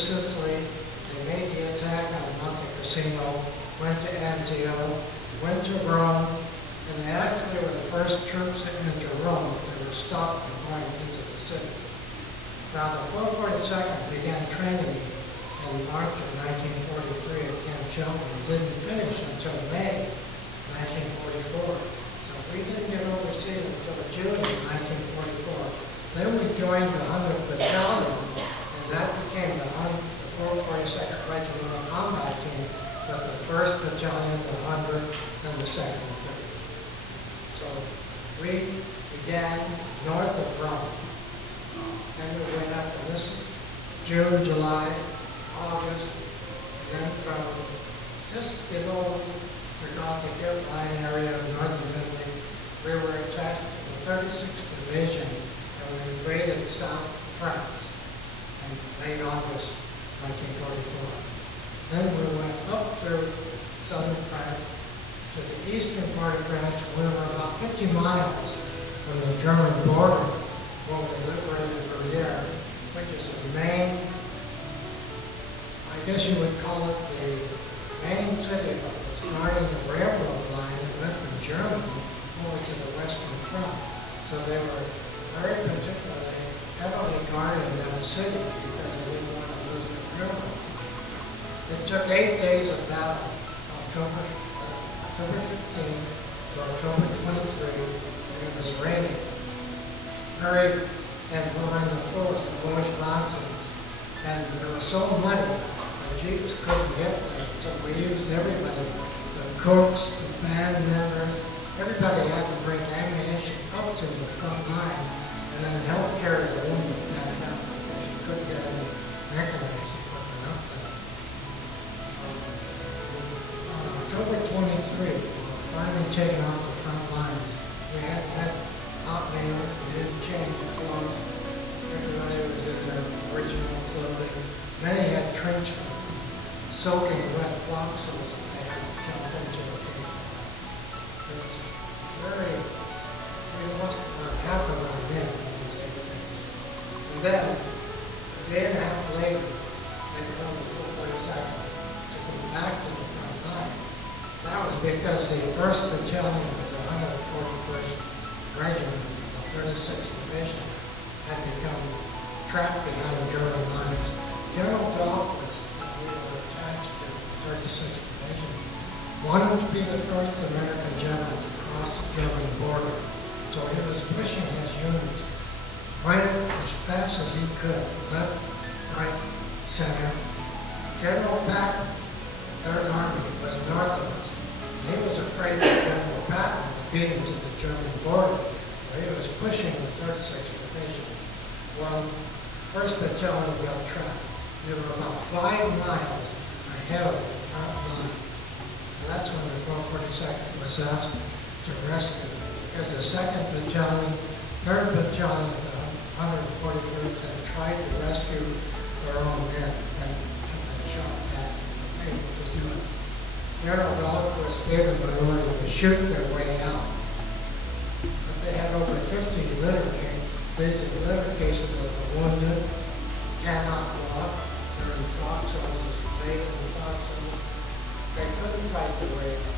Sicily. They made the attack on Monte Cassino, went to Anzio, went to Rome, and they actually were the first troops to enter Rome. They were stopped from going into the city. Now, the 442nd began training in March of 1943 at Camp Cheltenham and didn't finish until May 1944. So we didn't get overseas until June of 1944. Then we joined the 100th Battalion, and that became the 442nd Regimental Combat Team, but the 1st Battalion, the 100th, and the 2nd and 3rd. So we began north of Rome. Then we went up, and this is June, July, August, and then from just below the Gothic Line area of northern Italy, we were attached to the 36th Division, and we invaded South France in late August 1944. Then we went up through southern France to the eastern part of France. We were about 50 miles from the German border when we liberated Verrières, which is the main, I guess you would call it the main city that was guarding the railroad line that went from Germany over to the Western Front. So they were very particularly heavily guarding that city because they didn't want to lose the railroad. It took 8 days of battle, October 15 to October 23, and it was raining. And we were in the forest, the Vosges Mountains, and there was so muddy, the jeeps couldn't get there, so we used everybody, the cooks, the band members, everybody had to bring ammunition up to the front line, and then help carry the wounded back up, because you couldn't get any mechanized equipment up there. On October 23, we were finally taken off the front line. We had outnailed, we didn't change the clothes. Everybody was in their original clothing. Many had trench foot, soaking wet foxholes that they had to jump into occasionally. It was very, we lost about half of our men in those 8 days. And then, a day and a half later, they called the 442nd to go back to the front line. That was because the 1st Battalion of the 141st Regiment, the 36th Division, had become trapped behind German lines. General Dahlquist, that we were attached to the 36th Division, wanted to be the first American general to cross the German border. So he was pushing his units right as fast as he could, left, right, center. General Patton, 3rd Army, was north of us. He was afraid that General Patton would beat him to the German border. So he was pushing the 36th Division. Well, 1st Battalion got trapped. They were about 5 miles ahead of the front line. And that's when the 442nd was asked to rescue them. Because the 2nd Battalion, 3rd Battalion, the 141st had tried to rescue their own men and been shot at, able to do it. General Dahlquist gave them an order to shoot their way out. But they had over 50 litter cases. These are litter cases of the wounded, cannot walk, they're in foxholes, laid in the foxholes. They couldn't fight their way out,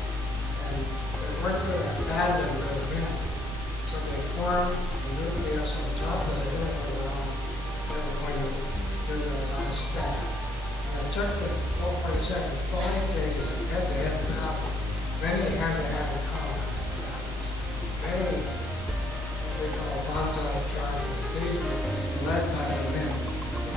and they weren't going to abandon their men. So they formed the nucleus on top of the hill where they were going to do their last stand. And it took the 442nd 5 days of head-to-head battle, many hand-to-hand combat battles, many we call bonsai charges. These were led by the men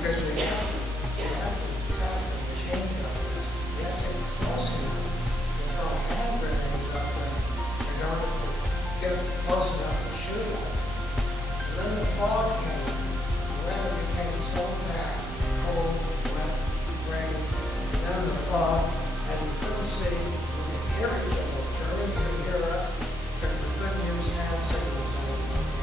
because we have to attack and change our list. We have to get close enough to throw hand grenades up there in order to get close enough to shoot at. And then the fog came. The weather became so bad, cold, wet, rain, and then the fog, and you couldn't see, we could hear each other. Germans could hear us, but we couldn't use hand signals anymore.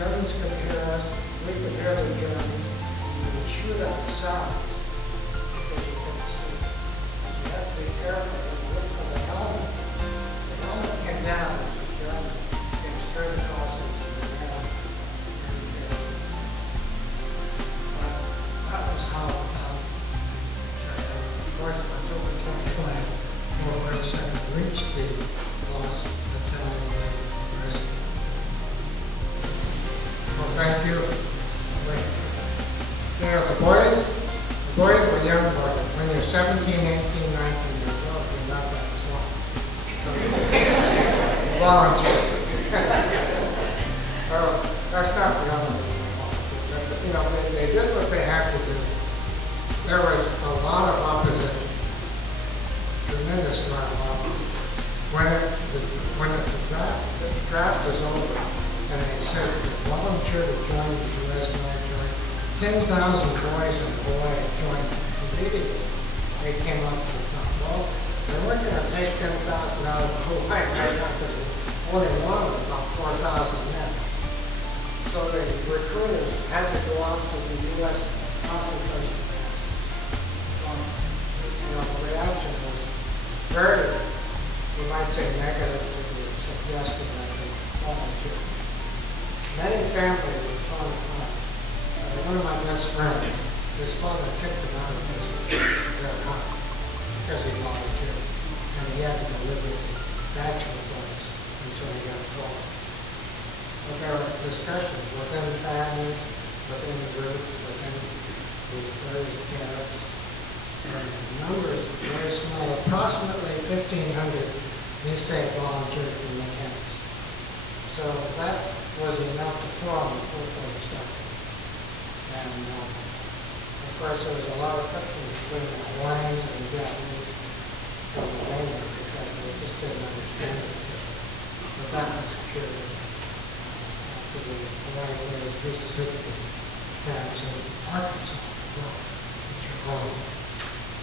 Germans could hear us, we could hear the Germans, and we would shoot at the sounds because you couldn't see. You have to be careful when you look for the helmet. The helmet came down as the German came straight across us to the ground. Thank you. Wait. Yeah, the boys were young boys. When you're 17, 18, 19 years old, you're not that smart. So you volunteer. That's not the only thing. You know, they did what they had to do. There was a lot of opposition, tremendous amount of opposition. When the draft was over, and they said, volunteer to join the U.S. military, 10,000 boys and boys joined immediately. They came up to the front. Well, they weren't going to take 10,000 out of the whole fight right now because we only wanted about 4,000 men. So the recruiters had to go out to the U.S. concentration camps. You know, the reaction was very, you might say, negative to the suggestion that they volunteer. Many families were thrown apart. One of my best friends, his father kicked him out of their house because he volunteered. And he had to live with the bachelor boys until he got called. But there were discussions within families, within groups, within the various camps, and the numbers were very small. Approximately 1,500, they say, volunteered from the camps. So that was enough to form the 447. And of course, there was a lot of friction between the Hawaiians and the Japanese from the mainland because they just didn't understand it. But that was cured after the Hawaiian Mississippi camps in Arkansas, which are home.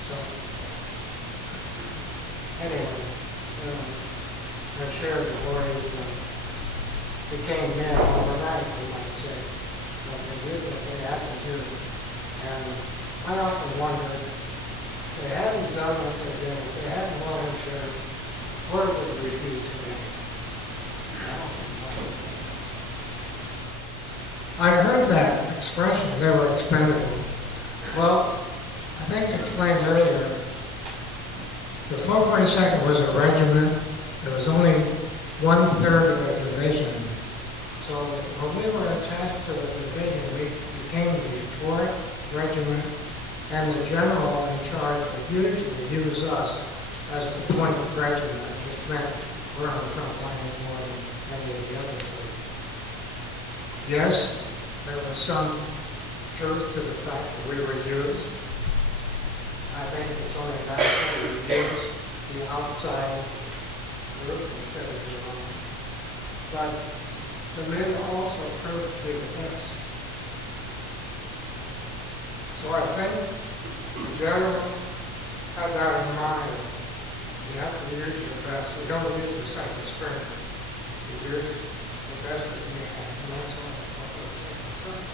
So, anyway, I'm sure the boys became men overnight, you might say. But they did what they had to do. And I often wonder, if they hadn't done what they did, if they hadn't volunteered, where would we be today? I heard that expression, they were expendable. Well, I think I explained earlier, the 442nd was a regiment. There was only 1/3 of a division. So when we were attached to the division, we became the 4th Regiment, and the general in charge would usually use us as the point regiment, which meant we're on the front lines more than any of the other three. Yes, there was some truth to the fact that we were used. I think it's only natural we use the outside group instead of your own. But the men also proved to be the best. So I think the generals have that in mind. You have to use your best. You don't use the second string. You use the best that you have. And that's what I thought was second.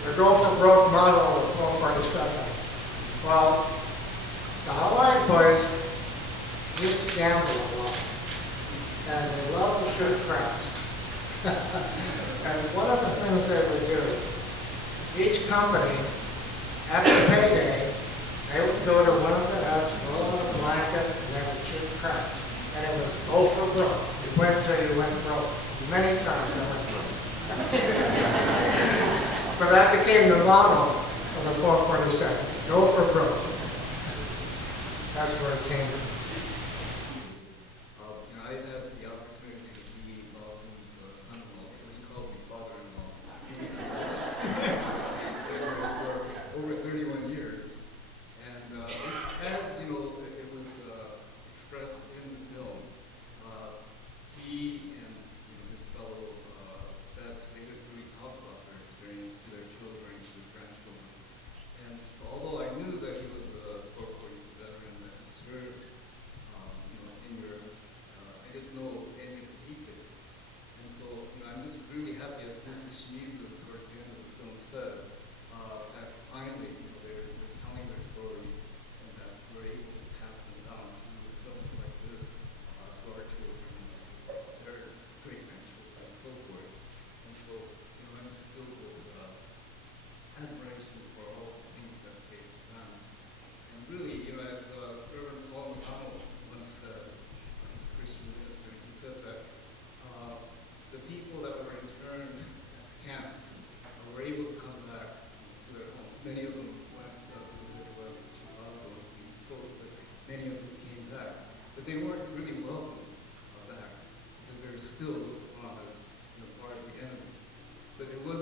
The go for broke model of 447. Well, the Hawaii boys used to gamble a lot. And they loved to shoot craps. And one of the things they would do, each company, after payday, they would go to one of the huts, roll in a blanket, and they would shoot craps. And it was go for broke. You went till you went broke. Many times I went broke. But that became the motto of the 442nd. Go for broke. That's where it came from. I had the opportunity to be Lawson's son-in-law, what he called me father-in-law, a few weeks ago. For over 31 years. And as you know, it was expressed in the film, he and his fellow vets, they would really talk about their experience to their children, to their grandchildren. And so although I knew that he was a 442 veteran that he served but it was